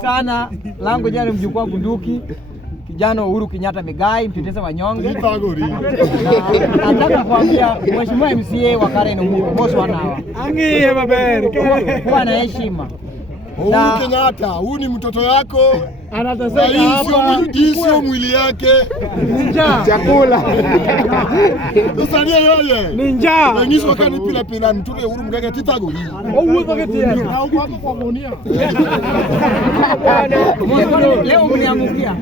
Sana langu jana mjukuu wa bunduki kijana Uhuru Kenyatta Migai mteteza wanyonge. Nataka kuambia mheshimiwa MCA wa Karen boss wanawa. Angie babere. Kwa na heshima. Uhuru Kenyatta, huyu ni mtoto yako. Anateseka hapa. Hii sio mwili yake. Ninja. Chakula. Usalia yeye. Ninja. Na ngiso wakani pila mtoto Uhuru mgege titagori. Uwe paketia. Na uko hapo kwa monia. Leo mniangukia.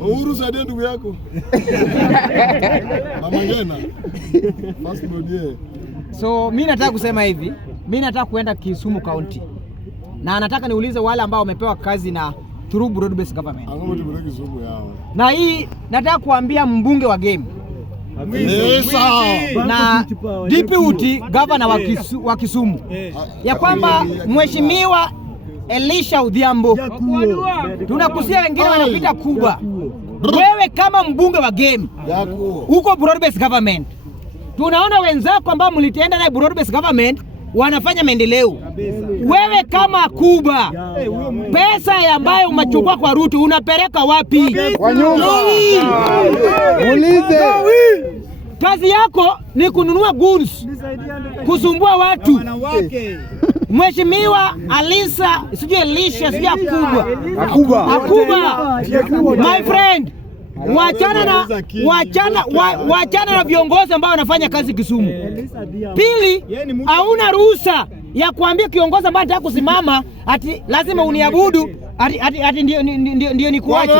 Uhuru saidia ndugu yako. Mama Ngena. First body. So mimi nataka kusema hivi, mimi nataka kuenda Kisumu County. Na nataka niulize wale ambao wamepewa kazi na through broad based government. Angoje mbele Kisumu yao. Na hii nataka kuambia mbunge wa game. Na deputy governor wa Kisumu ya kwamba mheshimiwa Elisha Odhiambo, tunakusia wengine wanapita Kuba. Wewe kama mbunge wa game uko broad based government, tunaona wenzako ambao mlitenda na broad based government wanafanya maendeleo. Wewe kama Kuba, pesa ambayo umechukua kwa Ruto unapeleka wapi? Ulize. Kazi yako ni kununua goods, kusumbua watu. Mheshimiwa Elisha Akuba. My friend, wachana na viongozi ambao wanafanya kazi Kisumu. Pili, hauna ruhusa ya kuambia kiongozi ambaye anataka kusimama ati lazima uniabudu ati ndio nikuache.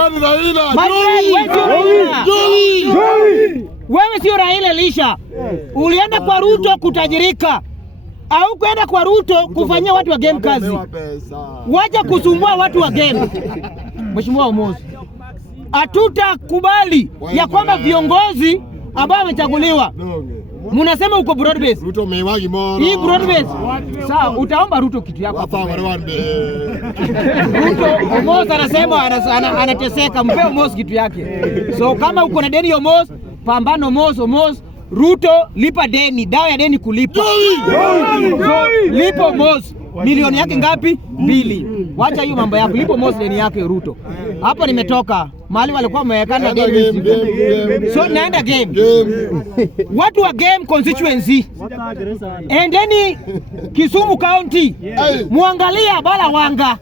Wewe sio Raila Elisha. Ulienda kwa Ruto kutajirika, au kwenda kwa Ruto kufanyia watu wa game kazi. Wacha kusumbua watu wa game. Mheshimiwa Omosi, hatutakubali ya kwamba viongozi ambao wamechaguliwa mnasema uko broad base. Ruto mewagi moro. Hii broad base. Sawa, utaomba Ruto kitu yako. Ruto Omosi anasema anateseka, mpe Omosi kitu yake. So kama uko na deni Omosi, pambano Omosi, Ruto lipa deni, dawa ya deni kulipa. So lipo Omosi. Milioni yake ngapi? 2. Wacha hiyo mambo yako. Lipo Omosi deni yake Ruto. Hapo nimetoka. Mahali walikuwa wamewekana deni. So naenda game. Watu wa game constituency. Endeni Kisumu County. Muangalia Abala Wanga.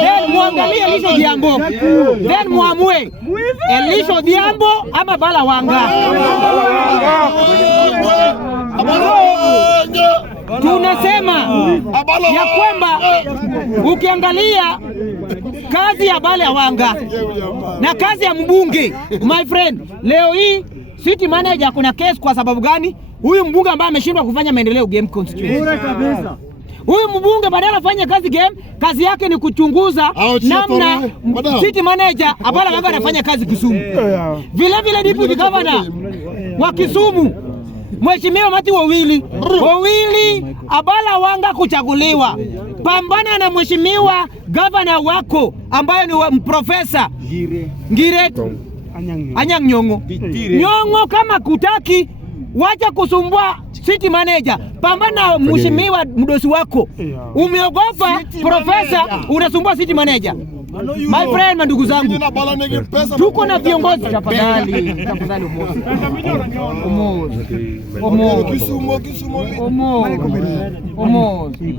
Then muangalia Elisha Odhiambo. Then muamue Elisha Odhiambo ama Abala Wanga. Tunasema ya kwamba ukiangalia kazi ya Abala Wanga na kazi ya mbunge, my friend, leo hii city manager kuna case. Kwa sababu gani? Huyu mbunge ambaye ameshindwa kufanya maendeleo game constituency. Bure kabisa. Huyu mbunge badala afanye kazi game, kazi yake ni kuchunguza namna city manager Abala Wanga anafanya kazi Kisumu. Vile deputy governor wa Kisumu Mheshimiwa Matthew Owili Abala Wanga kuchaguliwa. Pambana na mheshimiwa governor wako ambaye ni profesa Ngire Anyang' Nyong'o. Nyong'o kama kutaki, wacha kusumbua city manager. Pambana na mheshimiwa mdosi wako. Umeogopa profesa, unasumbua city manager. My friend, mandugu zangu, tuko na viongozi. Tafadhali Omosi.